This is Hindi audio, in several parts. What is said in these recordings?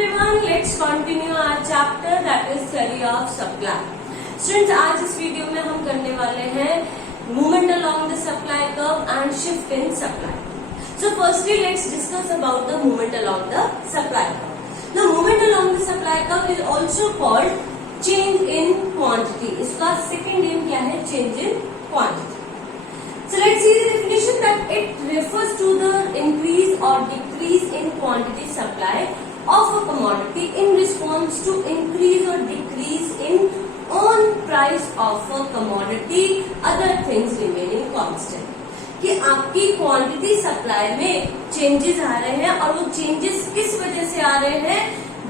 everyone, let's continue our chapter that is study of supply. Students, आज इस वीडियो में हम करने वाले हैं movement along the supply curve and shift in supply. So firstly, let's discuss about the movement along the supply curve. The movement along the supply curve is also called change in quantity. इसका second name क्या है? Change in quantity. So let's see the definition that it refers to the increase or decrease in quantity supply of a commodity in response to increase or decrease in on price of a commodity, other things remaining constant. कि आपकी क्वांटिटी सप्लाई में चेंजेस आ रहे हैं और वो चेंजेस किस वजह से आ रहे हैं?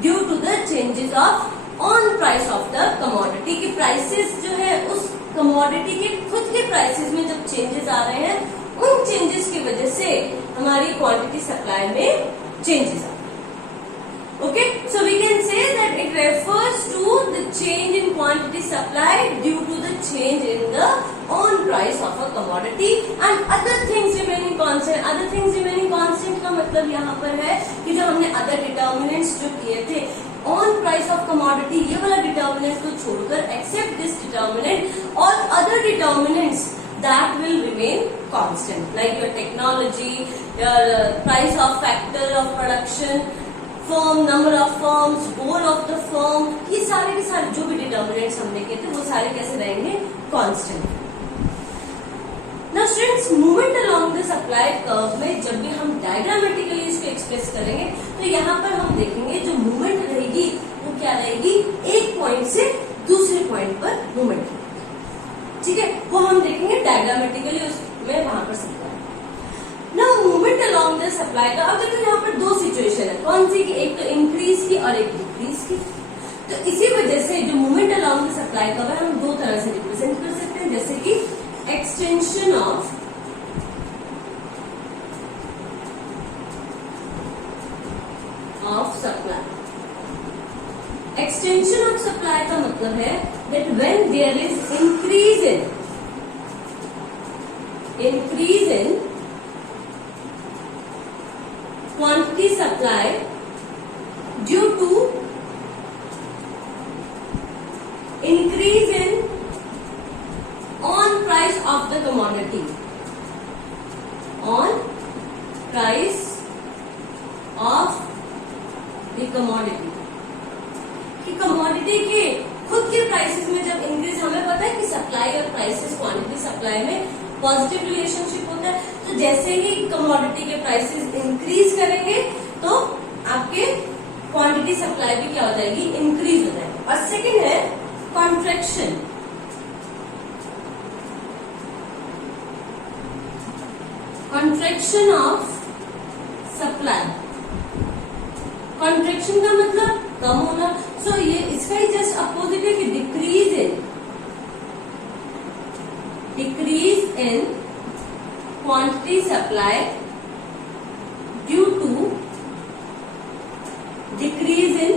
Due to the changes of on price of the commodity की प्राइसेस जो है उस कमोडिटी के खुद के प्राइसेस में जब चेंजेस आ रहे हैं उन चेंजेस की वजह से हमारी क्वांटिटी सप्लाई में चेंजेस आ रहे हैं. Okay, so we can say that it refers to the change in quantity supply due to the change in the on price of a commodity and other things remaining constant. Other things remaining constant का मतलब यहाँ पर है कि जो हमने other determinants जो किए थे on price of commodity ये वाला determinant को छोड़कर except this determinant all other determinants that will remain constant like your technology, your price of factor of production, firm, number of firms, goal of the firm, ये सारे के सारे जो भी डिटर्मिनेंट्स हमने किए थे वो सारे कैसे रहेंगे? Constant. Now students, movement along the supply curve में जब भी हम डायग्रामेटिकली इसको एक्सप्रेस करेंगे तो यहाँ पर हम देखेंगे जो मूवमेंट रहेगी वो क्या रहेगी? एक पॉइंट से दूसरे पॉइंट पर मूवमेंट. ठीक है, वो हम देखेंगे डायग्रामेटिकली उसमें वहां पर supply. Now movement along the supply का अब देखो यहाँ पर दो सिचुएशन है. कौन सी की? एक तो इंक्रीज की और एक डिक्रीज की. तो इसी वजह से जो मूवमेंट अलोंग द सप्लाई का हम दो तरह से रिप्रेजेंट कर सकते हैं, जैसे कि extension of supply. Extension of supply का मतलब है that when there is increase in quantity supply due to increase in on price of the commodity, on price of the commodity. कि कमोडिटी के खुद के प्राइसेस में जब इंक्रीज, हमें पता है कि सप्लाई और प्राइसेस क्वांटिटी सप्लाई में पॉजिटिव रिलेशनशिप होता है. तो जैसे ही कमोडिटी के प्राइसेस इंक्रीज करेंगे तो आपके क्वांटिटी सप्लाई भी क्या हो जाएगी? इंक्रीज हो जाएगी. और सेकंड है contraction. Contraction of supply. Contraction का मतलब कम होना. सो ये इसका ही जस्ट अपोजिट है कि decrease in quantity supply due to decrease in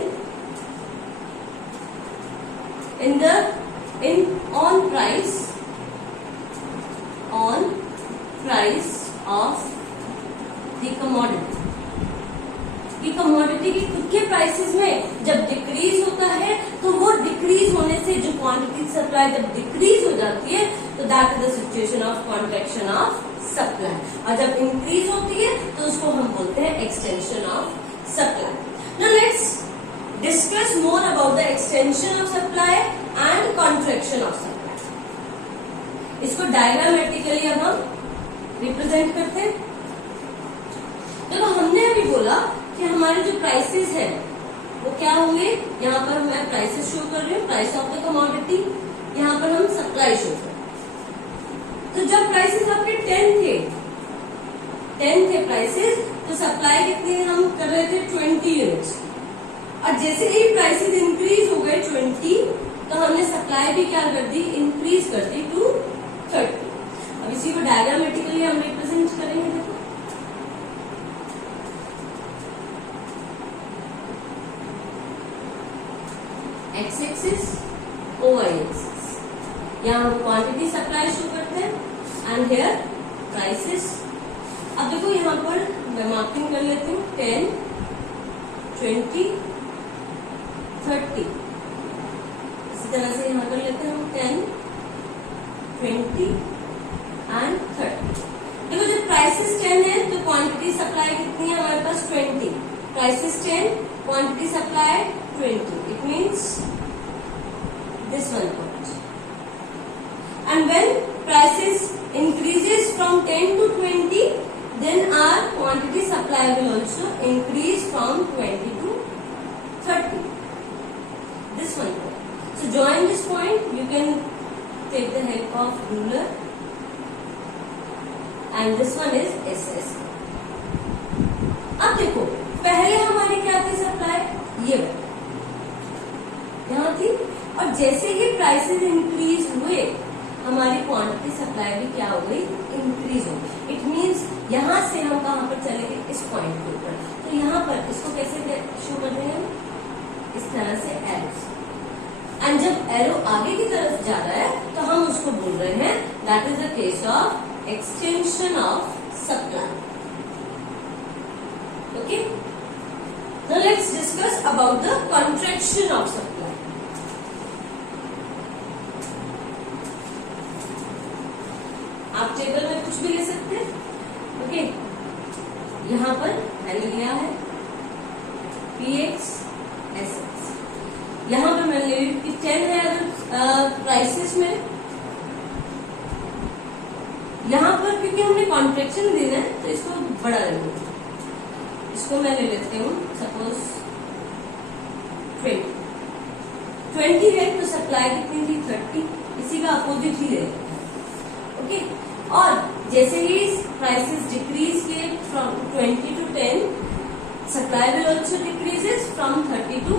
on price of the commodity. कि कमोडिटी की खुद के प्राइसेस में जब डिक्रीज होता है तो वो डिक्रीज होने से जो क्वांटिटी सप्लाई जब डिक्रीज हो जाती है तो that is the situation of contraction of supply. और जब इंक्रीज होती है तो उसको हम बोलते हैं extension of supply. Now let's discuss more about the extension of supply and contraction of supply. इसको डायग्रामेटिकली अब हम रिप्रेजेंट करते हैं. देखो, हमने अभी बोला कि हमारे जो प्राइसेस है वो क्या होंगे? यहाँ पर मैं प्राइसेस शो कर रही हूँ, प्राइस ऑफ द कमोडिटी. यहाँ पर हम सप्लाई शो कर रहे हैं. तो जब प्राइसेस आपके 10 थे प्राइसेस, तो सप्लाई कितनी हम कर रहे थे? 20 यूनिट्स. और जैसे ही प्राइसेस इंक्रीज हो गए 20, तो हमने सप्लाई भी क्या कर दी? इंक्रीज कर दी टू 30. अब इसी को डायग्रामेटिकली हम रिप्रेजेंट करेंगे. देखो, एक्स एक्सिस, वाई एक्सिस. यहाँ हम क्वांटिटी सप्लाई शो करते हैं एंड हियर प्राइसेस. अब देखो यहाँ पर मैं मार्किंग कर लेती हूँ 10, 20 30। इसी तरह से यहाँ कर लेते हैं हम 10, 20 एंड 30। देखो जब प्राइसेस 10 है तो क्वांटिटी सप्लाई कितनी है हमारे पास 20। Prices 10, quantity supply 20। It means this one point. And when prices increases from 10 to 20, then our quantity supply will also increase from 20 to 30. This one point. So join this point. You can take the help of ruler. And this one is SS. अब देखो पहले हमारी क्या थी सप्लाई, ये यहाँ थी, और जैसे ही प्राइसेस इंक्रीज हुए हमारी क्वांटिटी सप्लाई भी क्या हो गई, इंक्रीज हो गई। इट मीन्स यहाँ से हम कहाँ पर चले गए, इस पॉइंट के ऊपर। तो यहाँ पर इसको कैसे शो कर रहे हैं, इस तरह से एरो। एंड जब एरो आगे की तरफ जा रहा है तो हम उसको बोल रहे हैं that is the case of extension of supply. Okay, now let's discuss about the contraction of supply. आप टेबल में कुछ भी ले सकते हैं। ओके, यहाँ पर मैंने लिया है PX SS। यहाँ पर मैंने ले ली 10 है अगर प्राइसेस में। यहाँ पर क्योंकि हमने कॉन्ट्रैक्शन देना है तो इसको बड़ा लेंगे। इसको मैं ले लेती हूँ सपोज 20 है तो सप्लाई कितनी थी 30। इसी का अपोजिट ही ले लेते हैं। ओके, और जैसे ही प्राइसेस डिक्रीज किए from 20 to 10, supply will also decreases from 30 to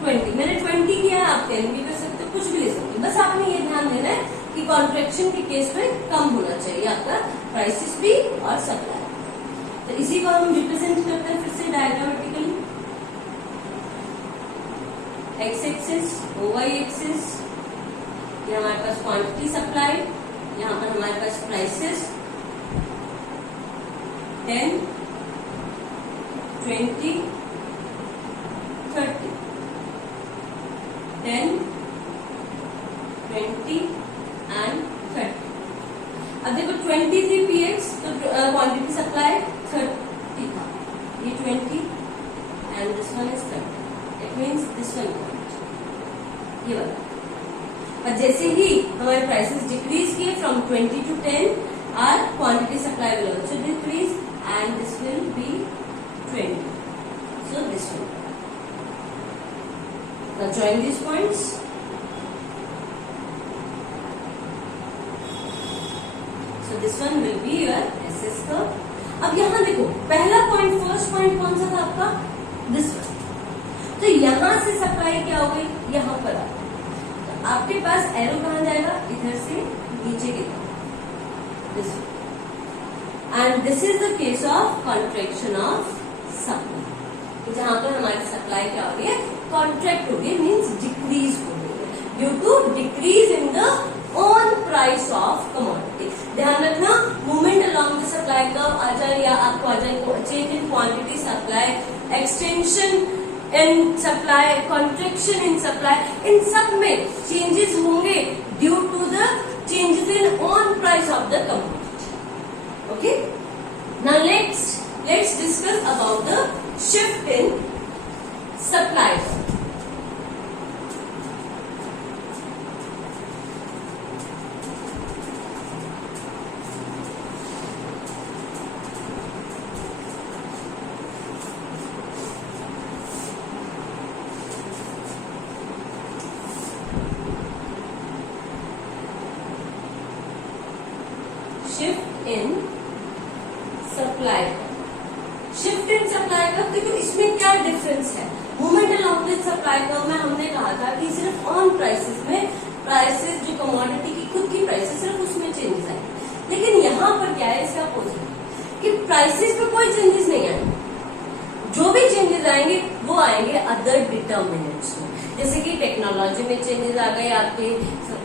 20। मैंने 20 किया, आप 10 भी कर सकते हो, कुछ भी ले सकते हो। बस आपने ये ध्यान देना है कि कॉन्ट्रैक्शन के केस में कम होना चाहिए आपका प्राइसेस भी और सप्लाई। तो इसी को हम रिप्रेजेंट करते हैं फिर से diagrammatically. X axis, Y axis, ये हमारे पास क्वांटिटी सप्लाई, यहाँ पर हमारे पास प्राइसेस 10, 20, 30, 10, 20 एंड 30। अब देखो 23 PX तो क्वांटिटी सप्लाई 30 था, ये 20 and this one is 30। It means this one ये वाला। और जैसे ही हमारे प्राइसेस डिक्रीज किए from 20 to 10, our quantity supply will also decrease and this will be 20. So this one. Now join these points. So this one will be your SS curve. अब यहाँ देखो पहला पॉइंट, फर्स्ट पॉइंट कौन सा था आपका, दिस वन। तो यहाँ से सप्लाई क्या हो गई, यहाँ पर आ, आपके पास एरो कहाँ जाएगा, इधर से नीचे की तरफ। And this is the case of contraction of supply, जहां पर हमारी सप्लाई क्या हो रही है, कॉन्ट्रैक्ट हो गई, मीन्स डिक्रीज हो रही है due to decrease in the own price of commodity. ध्यान रखना, movement along the supply curve आ जाए या आपको आ जाए change in quantity supply, extension in supply, contraction in supply, इन सब में चेंजेस होंगे due to the changes in own price of the commodity. Okay, now let's discuss about the shift in supply. Shift in supply, shift in supply का देखो इसमें क्या डिफरेंस है। Movement along the supply curve में हमने कहा था कि सिर्फ ऑन प्राइसेस में, प्राइसेस जो कमोडिटी की खुद की प्राइसेस सिर्फ उसमें चेंजेस आए, लेकिन यहाँ पर क्या है, इसका अपोजिट कि प्राइसेस में कोई चेंजेस नहीं आएंगे। जो भी चेंजेस आएंगे वो आएंगे अदर डिटर्मिनेंट्स में, जैसे कि टेक्नोलॉजी में चेंजेस आ गए, आपके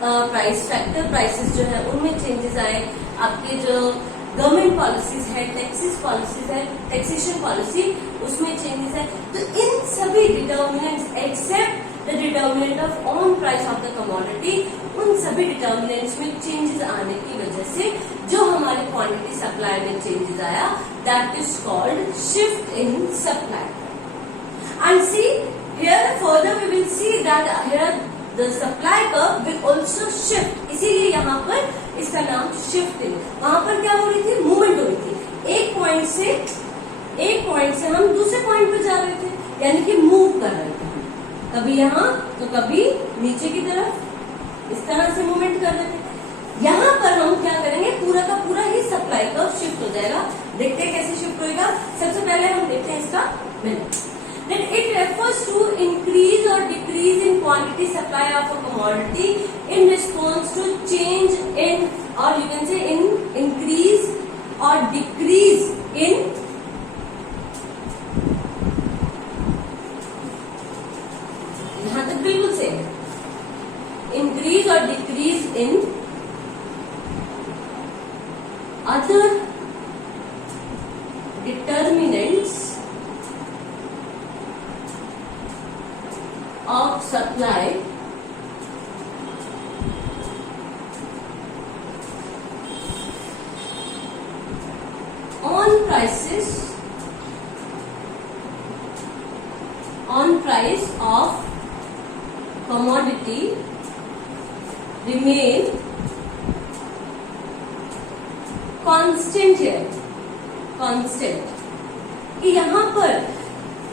प्राइस फैक्टर प्राइसेस जो है उनमें चेंजेस आए, आपके जो गवर्नमेंट पॉलिसीज है, टैक्सेस पॉलिसीज है, टैक्सेशन पॉलिसी उसमें चेंजेस है। तो इन सभी determinants except the determinant of on price of the commodity, उन सभी डिटर्मिनेंट्स में चेंजेस आने की वजह से जो हमारे क्वांटिटी सप्लाई में चेंजेस आया, that is called shift in supply. And see here further we will see that here the supply curve will also shift, इसीलिए यहाँ पर इसका नाम शिफ्ट इन। वहां पर क्या हो रही थी, मूवमेंट हो रही थी, एक पॉइंट से हम दूसरे पॉइंट पर जा रहे थे, यानी कि मूव कर रहे थे, कभी यहाँ तो कभी नीचे की तरफ, इस तरह से मूवमेंट कर रहे थे। यहाँ पर हम क्या करेंगे, पूरा का पूरा ही सप्लाई कर्व शिफ्ट हो जाएगा। देखते हैं कैसे शिफ्ट होएगा। सबसे पहले हम देखते हैं इसका minute. Then it refers to increase or decrease in quantity supply of a commodity in response to change in, or you can say in increase or decrease in यहाँ तक बिल्कुल same, increase or decrease in other determinants of supply on price of commodity remain constant here, constant, कि यहाँ पर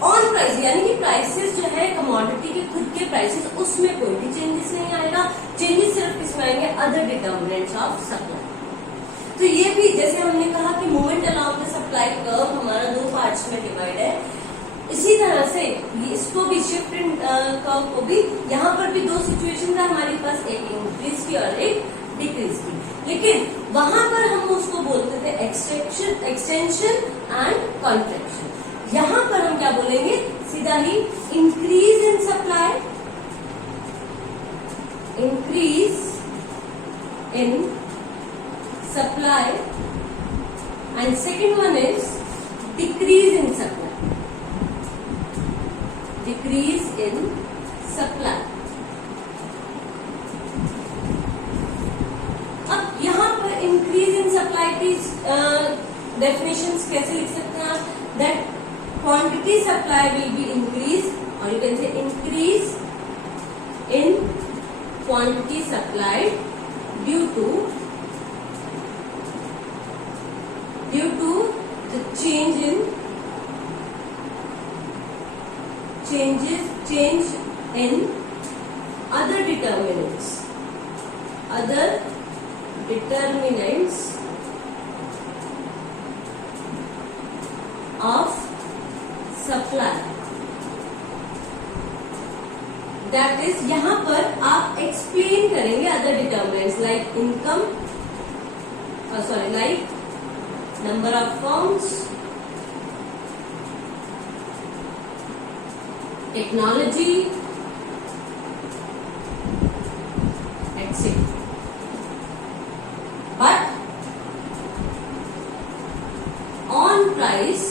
ऑन प्राइस यानी कि प्राइसेस जो है कमोडिटी के खुद के प्राइसेस, उसमें कोई भी चेंजेस नहीं आएगा। चेंजेस सिर्फ किसमें आएंगे, अदर डिटर्मिनेंट्स ऑफ सप्लाई। तो ये भी जैसे हमने कहा कि movement along the supply curve हमारा दो पार्ट्स में डिवाइड है, इसी तरह से इसको भी शिफ्ट इन कर्व को भी, यहाँ पर भी दो सिचुएशन है हमारे पास, एक इंक्रीज की और एक डिक्रीज की, लेकिन वहां पर हम उसको बोलते थे एक्सटेंशन एंड कॉन्ट्रैक्शन। यहाँ पर हम क्या बोलेंगे, सीधा ही increase in supply, increase in supply, and second one is decrease in supply, decrease in supply. अब यहाँ पर इंक्रीज इन सप्लाई की डेफिनेशंस कैसे लिख सकते हैं आप, that quantity supply will be increased, or you can say increase in quantity supplied due to the change in other determinants of supply. That is यहाँ पर आप एक्सप्लेन करेंगे other determinants like income, like number of firms, technology, etcetera. But on price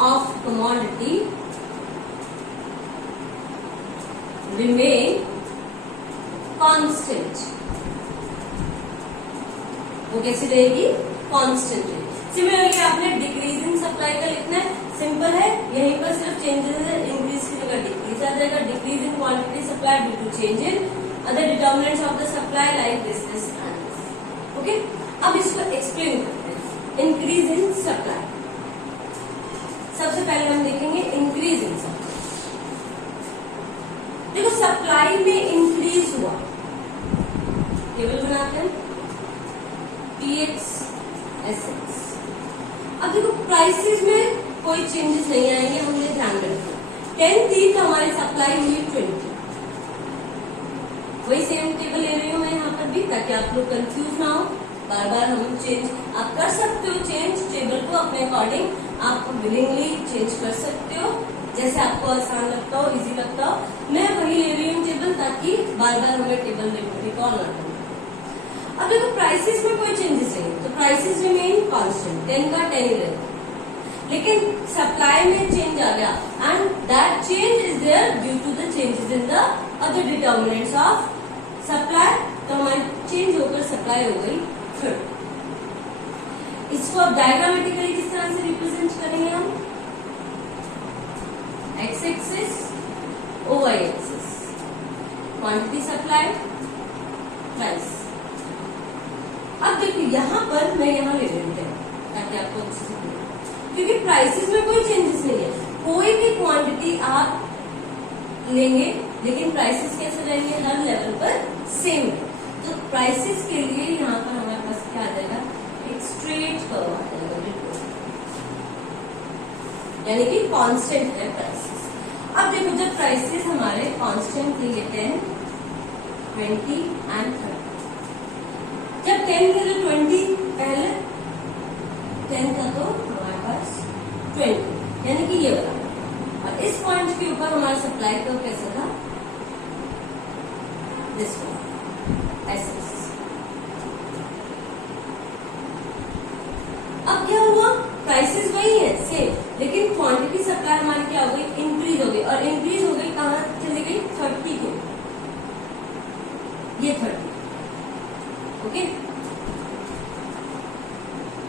of commodity remain constant, वो कैसी रहेगी, कांस्टेंट रहेगी। सिमिलरली आपने डिक्रीज इन सप्लाई का लिखना है, सिंपल है, यहीं पर सिर्फ चेंजेस है, इंक्रीज की जगह डिक्रीज आ जाएगा, decrease in quantity supply due to change in other determinants of the supply like this and this. Okay, अब इसको एक्सप्लेन करते हैं। इंक्रीज इन सप्लाई, सबसे पहले हम देखेंगे इंक्रीज इन सप्लाई। देखो सप्लाई में इंक्रीज हुआ, टेबल बनाते हैं, PX/SX। अब देखो प्राइसेस में कोई चेंजेस नहीं आएंगे, हमने ध्यान रखना। 10 थी तो हमारी सप्लाई हुई 20, वही सेम टेबल ले रही हूँ मैं यहाँ पर भी, ताकि आप लोग कंफ्यूज ना हो। बार बार हम चेंज आप कर सकते हो, चेंज टेबल को अपने अकॉर्डिंग आप विलिंगली चेंज कर सकते हो, जैसे आपको आसान लगता हो, इजी लगता हो। मैं वही ले रही हूँ टेबल, ताकि बार बार हमें टेबल रिकॉल ना करना। अब देखो प्राइसेस में कोई चेंजेस नहीं, तो प्राइसेस रिमेन कांस्टेंट, 10 का 10 ही रहेगा। लेकिन सप्लाई में चेंज आ गया and that change is there due to the changes in the other determinants of supply. तो हमारी चेंज होकर सप्लाई हो गई थर्ड। इसको अब डायग्रामेटिकली किस तरह से रिप्रेजेंट करेंगे हम? एक्स एक्सिस ओ Y axis, quantity supply price. अब देखिए यहां पर मैं यहां ले लेती हूँ ताकि आपको अच्छे से मिले, क्योंकि प्राइसेस में कोई चेंजेस नहीं है। कोई भी क्वांटिटी आप लेंगे लेकिन प्राइसेस कैसे रहेंगे? हर लेवल पर सेम है। तो प्राइसेस के लिए यहाँ पर हमारे पास क्या आ जाएगा? एक स्ट्रेट कर्व आ जाएगा, यानी कि कांस्टेंट है प्राइसेस। अब देखो जब प्राइसेस हमारे कांस्टेंट थे 10, 20 एंड 30, जब 10 थे तो 20 पहले 10 था तो हमारे पास 20, यानी कि ये वाला। और इस पॉइंट के ऊपर हमारा सप्लाई कर्व कैसा था? दिस वन ऐसे। अब क्या हुआ? प्राइसेस वही है सेम, लेकिन क्वांटिटी सप्लाई हमारी क्या हो गई? इंक्रीज हो गई। और इंक्रीज हो गई कहाँ चली गई? 30 को, ये 30, ओके।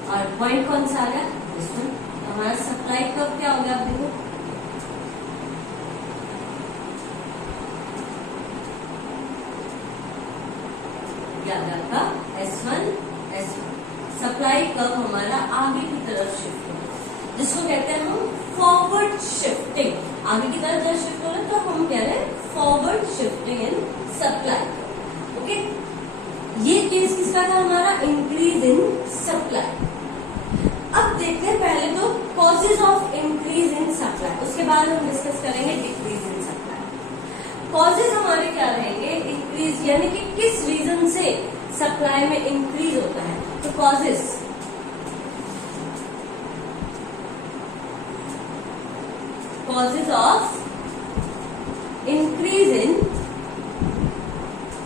और पॉइंट कौन सा आ गया? This one. हमारा सप्लाई कर्व क्या हो गया? आप देखो का S1 S1 सप्लाई कर्व हमारा आगे की तरफ शिफ्ट हो, जिसको कहते हैं हम फॉरवर्ड शिफ्टिंग। आगे की तरफ जब शिफ्ट हो रहा है तो हम कह रहे हैं forward shifting in supply, okay. ये केस किसका था? हमारा इंक्रीज इन सप्लाई। अब देखते हैं पहले तो causes of increase in supply, उसके बाद हम डिस्कस करेंगे डिक्रीज इन सप्लाई। कॉजेज हमारे क्या रहेंगे? इंक्रीज यानी कि किस रीजन से सप्लाई में इंक्रीज होता है। तो causes of increase in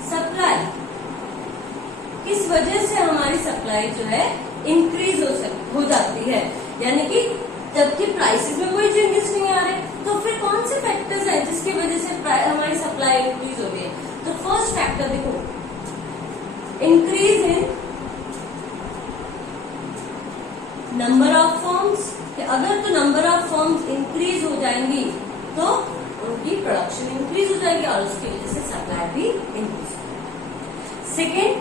supply, किस वजह से हमारी सप्लाई जो है इंक्रीज हो जाती है, यानी कि जबकि प्राइसेस में कोई चेंजेस नहीं आ रहे, तो फिर कौन से फैक्टर्स हैं जिसकी वजह से हमारी सप्लाई इंक्रीज हो रही है? तो फर्स्ट फैक्टर देखो, increase in number of firms. अगर तो नंबर ऑफ फर्म्स इंक्रीज हो जाएंगी तो उनकी प्रोडक्शन इंक्रीज हो जाएगी और उसकी वजह से सप्लाई भी इंक्रीज हो जाएगी। Second,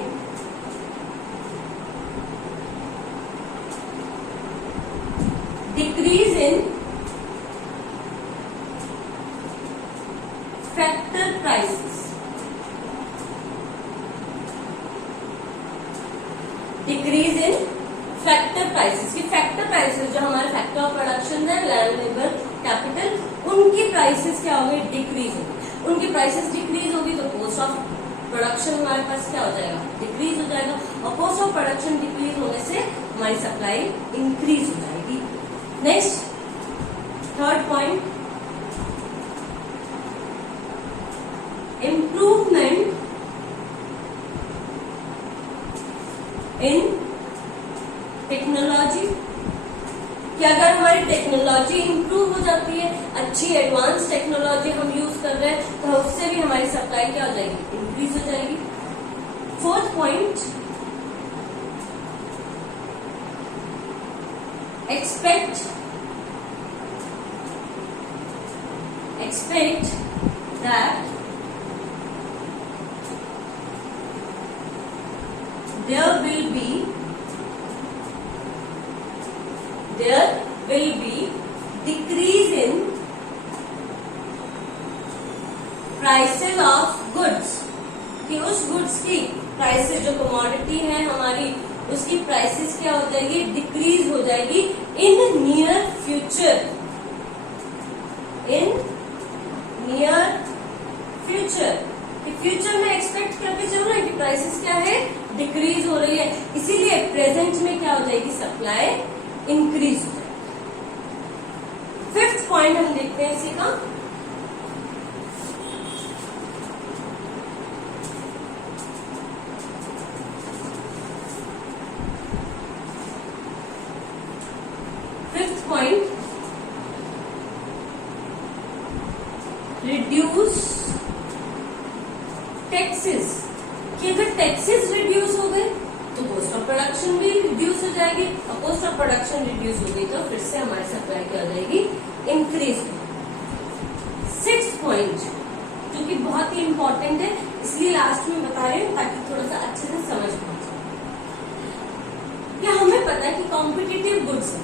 decrease in factor prices. Decrease in factor prices, की फैक्टर प्राइसेस जो हमारे फैक्टर ऑफ प्रोडक्शन है, लैंड, लेबर, कैपिटल, उनकी प्राइसेस क्या होगी? डिक्रीज होगी। उनकी प्राइसेस डिक्रीज होगी तो कॉस्ट ऑफ प्रोडक्शन हमारे पास क्या हो जाएगा? डिक्रीज हो जाएगा। और कॉस्ट ऑफ प्रोडक्शन डिक्रीज होने से हमारी सप्लाई इंक्रीज हो जाएगी। Next, third point, improvement in technology, कि अगर हमारी टेक्नोलॉजी इंप्रूव हो जाती है, अच्छी एडवांस टेक्नोलॉजी हम यूज कर रहे हैं, तो उससे भी हमारी सप्लाई क्या हो जाएगी? इंक्रीज हो जाएगी। Fourth point, expect that there will be decrease in prices of goods, कि उस गुड्स की प्राइसेस जो कमोडिटी है हमारी, उसकी प्राइसेस क्या हो जाएगी? डिक्रीज हो जाएगी इन नियर फ्यूचर। फ्यूचर में एक्सपेक्ट करके चल रहे हैं कि प्राइसेस क्या है? डिक्रीज हो रही है, इसीलिए प्रेजेंट में क्या हो जाएगी? सप्लाई इंक्रीज हो जाएगी। फिफ्थ पॉइंट हम देखते हैं इसी का, फिफ्थ पॉइंट, रिड्यूस टैक्सेस, कि अगर टैक्सेस रिड्यूस हो गए तो कॉस्ट ऑफ प्रोडक्शन भी रिड्यूस हो जाएगी, और कॉस्ट ऑफ प्रोडक्शन रिड्यूस हो गई तो फिर से हमारी सप्लाई क्या हो जाएगी, इंक्रीज। सिक्स्थ पॉइंट जो कि बहुत ही इंपॉर्टेंट है, इसलिए लास्ट में बता रही हूँ ताकि थोड़ा सा अच्छे से समझ पाए। क्या हमें पता है कि कॉम्पिटिटिव गुड्स है,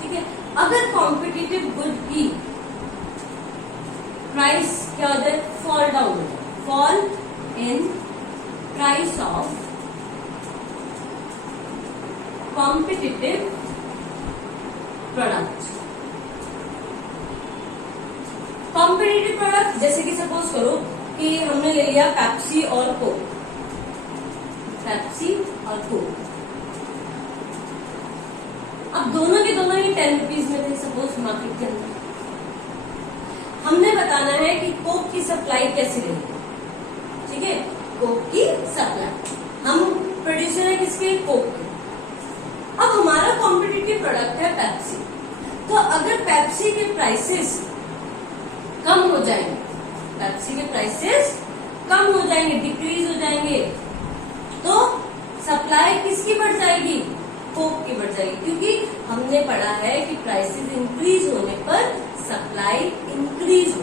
ठीक है, अगर कॉम्पिटिटिव गुड की प्राइस क्या होता है, फॉल डाउन होता है, fall in price of competitive product. Competitive product जैसे कि सपोज करो कि हमने ले लिया पेप्सी और कोक, पेप्सी और कोक, अब दोनों के दोनों ही 10 रुपीज में थे सपोज मार्केट के अंदर। हमने बताना है कि कोक की सप्लाई कैसी रहेगी, ठीक है, कोक की सप्लाई, हम प्रोड्यूसर है किसके, कोक के। अब हमारा कॉम्पिटिटिव प्रोडक्ट है पेप्सी, तो अगर पेप्सी के प्राइसेस कम हो जाएंगे, पेप्सी के प्राइसेस कम हो जाएंगे, डिक्रीज हो जाएंगे, तो सप्लाई किसकी बढ़ जाएगी, कोक की बढ़ जाएगी, क्योंकि हमने पढ़ा है कि प्राइसेस इंक्रीज होने पर सप्लाई इंक्रीज हो।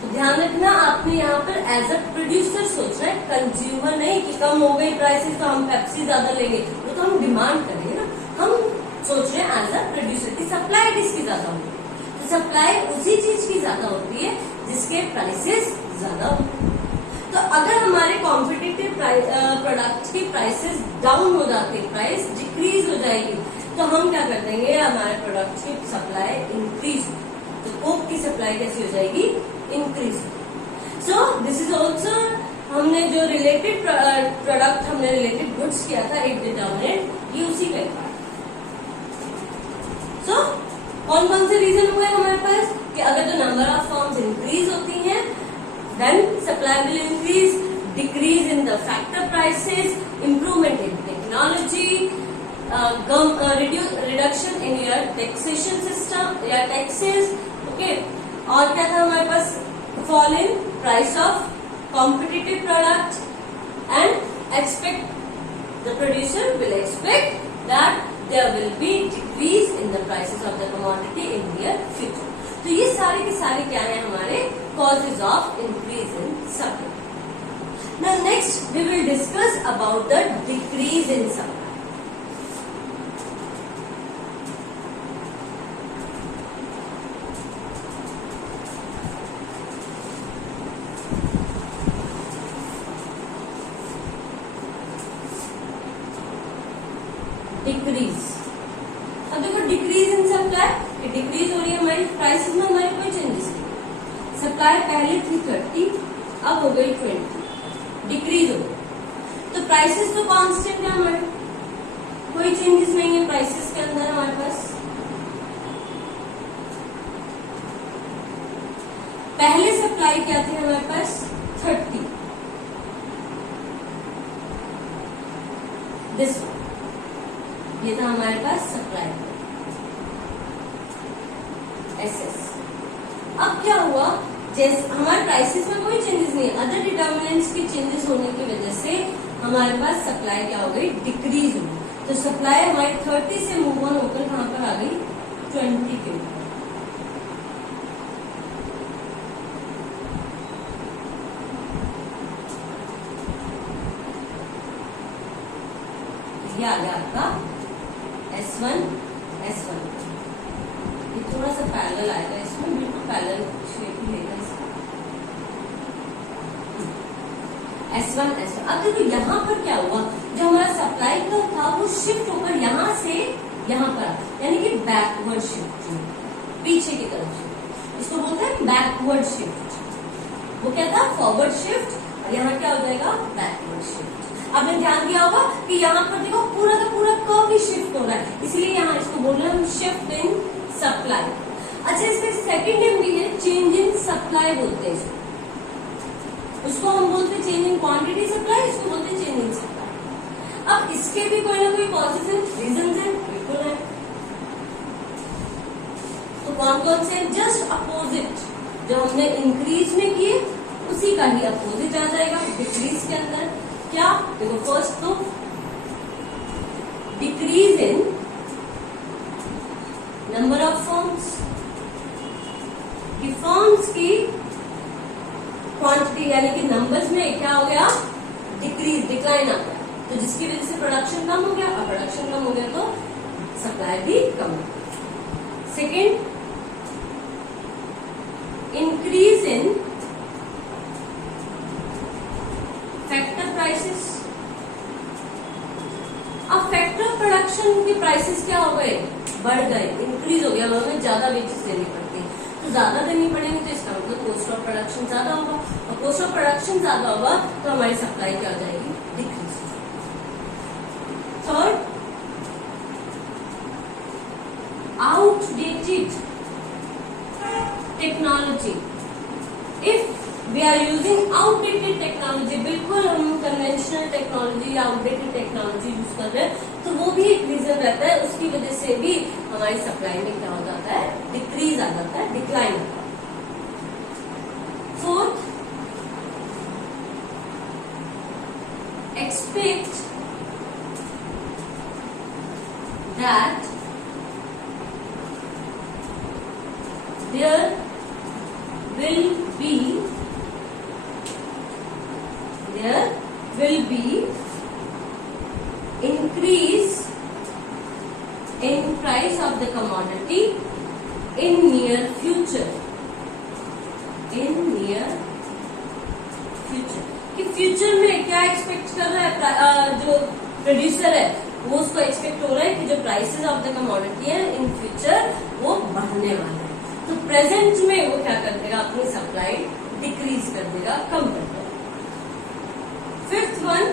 तो ध्यान रखना, आपने यहाँ पर एज अ प्रोड्यूसर सोचना है, कंज्यूमर नहीं कि कम हो गई प्राइसेस तो हम पेप्सी ज्यादा लेंगे, वो तो हम डिमांड करेंगे ना, हम सोच रहे हैं एज अ प्रोड्यूसर की सप्लाई किसकी ज्यादा होगी, तो सप्लाई उसी चीज की ज्यादा होती है जिसके प्राइसेस ज्यादा होते हैं। तो अगर हमारे कॉम्पिटिटिव प्रोडक्ट की प्राइसेस डाउन हो जाती है, प्राइस डिक्रीज हो जाएगी, तो हम क्या कर देंगे, हमारे प्रोडक्ट की सप्लाई इंक्रीज, तो कोक की सप्लाई कैसी हो जाएगी, increase. So this is also, हमने जो रिलेटेड प्रोडक्ट, हमने रिलेटेड गुड्स किया था, एक डिटर्मिनेंट, ये उसी का एक पार्ट। सो कौन कौन से रीजन हुए हमारे पास, कि अगर जो नंबर ऑफ फॉर्म्स इंक्रीज होती हैं then supply will increase, decrease in the factor prices, improvement in technology, reduction in your taxation system, your taxes, okay, और क्या था हमारे पास, fall in price of competitive product, and expect the producer will expect that there will be decrease in the prices of the commodity in near future. तो ये सारे के सारे क्या है हमारे causes of increase in supply. Now next we will discuss about the decrease in supply. Decrease, अब देखो डिक्रीज इन सप्लाई, डिक्रीज हो रही है हमारी प्राइसेस में, हमारे कोई चेंजेस नहीं, सप्लाई पहले थी 30, अब हो गई 20, डिक्रीज हो गई, तो प्राइसेस तो कांस्टेंट है हमारे, कोई चेंजेस नहीं है प्राइसेस के अंदर हमारे पास। पहले सप्लाई क्या थी हमारे पास, 30, दिस ये था हमारे पास सप्लाई एसएस। अब क्या हुआ, जैसे हमारे प्राइसेस में कोई चेंजेस नहीं है, अदर डिटर्मिनेंट्स की चेंजेस होने की वजह से हमारे पास सप्लाई क्या हो गई, डिक्रीज हो गई, तो सप्लाई हमारी 30 से मूव ऑन होकर कहां पर आ गई, 20 के ऊपर। ये आ गया आपका S1, S1, ये थोड़ा सा पैरेलल आएगा, इसमें बिल्कुल पैरेलल शेप ही लेगा इसका, S1, S1। अब देखो यहाँ पर क्या हुआ, जो हमारा सप्लाई का था वो शिफ्ट होकर यहाँ से यहाँ पर, यानी कि बैकवर्ड शिफ्ट, पीछे की तरफ शिफ्ट, इसको बोलते हैं बैकवर्ड शिफ्ट। वो क्या था, फॉरवर्ड शिफ्ट, और यहाँ क्या हो जाएगा, बैकवर्ड शिफ्ट। आपने ध्यान दिया होगा कि यहाँ पर देखो पूरा का पूरा कर्व ही शिफ्ट हो रहा है, इसलिए यहाँ इसको बोल रहे हैं हम शिफ्ट इन सप्लाई। अच्छा, इसमें सेकंड नेम भी है, चेंज इन सप्लाई बोलते हैं इसको, उसको हम बोलते हैं चेंज इन क्वांटिटी सप्लाई, इसको बोलते हैं चेंज इन सप्लाई। अब इसके भी कोई ना कोई कॉजेज है, रीजन है, बिल्कुल है। कौन कौन से? जस्ट अपोजिट, जो हमने इंक्रीज में किए उसी का ही अपोजिट आ जाएगा डिक्रीज के अंदर। क्या? देखो फर्स्ट तो decrease in number of firms, कि फर्म्स की क्वांटिटी यानी कि नंबर्स में क्या हो गया? डिक्रीज, डिक्लाइन आ गया, तो जिसकी वजह से प्रोडक्शन कम हो गया, और प्रोडक्शन कम हो गया तो सप्लाई भी कम हो गया। Second, increase in factor prices. अब फैक्टर ऑफ प्रोडक्शन के प्राइसेस क्या हो गए? बढ़ गए, इंक्रीज हो गया, हमें ज्यादा वेजेस देनी पड़ती है, तो ज्यादा देनी पड़ेगी तो इसका मतलब कॉस्ट ऑफ प्रोडक्शन ज्यादा होगा, और कॉस्ट ऑफ प्रोडक्शन ज्यादा होगा तो हमारी सप्लाई क्या हो जाएगी? Decrease. Third, outdated technology. If we are using outdated technology, बिल्कुल हम कन्वेंशनल टेक्नोलॉजी या आउटडेटेड टेक्नोलॉजी यूज कर रहे हैं, तो वो भी एक रीजन रहता है, उसकी वजह से भी हमारी सप्लाई में क्या हो जाता है? डिक्रीज आ जाता है, डिक्लाइन आता है। Fourth, expect that there will be increase in price of the commodity in near future, कि फ्यूचर में क्या एक्सपेक्ट कर रहा है जो प्रोड्यूसर है, वो उसको एक्सपेक्ट हो रहा है कि जो प्राइसेस ऑफ द कमोडिटी है इन फ्यूचर वो बढ़ने वाले हैं, तो प्रेजेंट में वो क्या कर देगा? अपनी सप्लाई डिक्रीज कर देगा, कम कर देगा। Fifth one,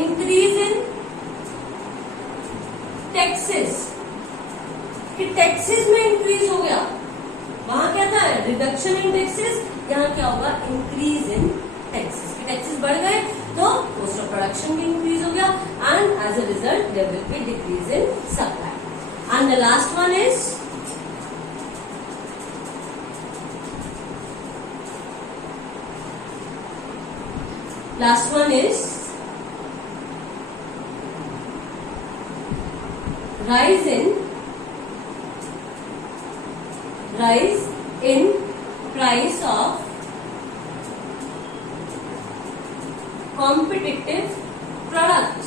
increase in taxes, कि टैक्सेस में इंक्रीज हो गया, वहां क्या था? रिडक्शन इन टैक्सेस, यहाँ क्या होगा? इंक्रीज इन टैक्सेस, कि टैक्सेस बढ़ गए तो कॉस्ट ऑफ प्रोडक्शन भी इंक्रीज हो गया, and as a result there will be decrease in supply. And the last one is rise in price of competitive product,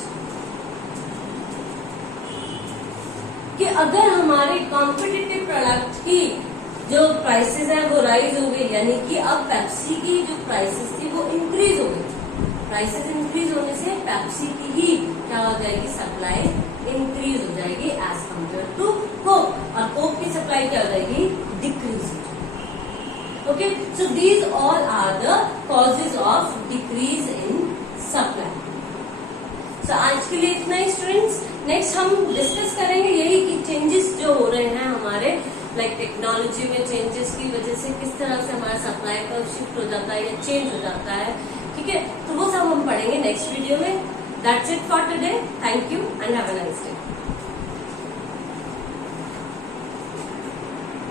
कि अगर हमारे कॉम्पिटिटिव प्रोडक्ट की जो प्राइसेस है वो राइज हो गई, यानी कि अब पेप्सी की जो प्राइसेस थी वो इंक्रीज हो गई, प्राइसेस इंक्रीज होने से पेप्सी की ही क्या हो जाएगी? सप्लाई इंक्रीज हो जाएगी एज कम्पेयर टू कोक, और कोक की सप्लाई क्या हो जाएगी? डिक्रीज हो जाएगी। Okay, so these all are the causes of decrease in supply. सो आज के लिए इतना ही स्टूडेंट्स। नेक्स्ट हम डिस्कस करेंगे यही कि चेंजेस जो हो रहे हैं हमारे लाइक टेक्नोलॉजी में चेंजेस की वजह से किस तरह से हमारा सप्लाई का शिफ्ट हो जाता है या चेंज हो जाता है, ठीक है, तो वो सब हम पढ़ेंगे नेक्स्ट वीडियो में। That's it for today, thank you and have a nice day.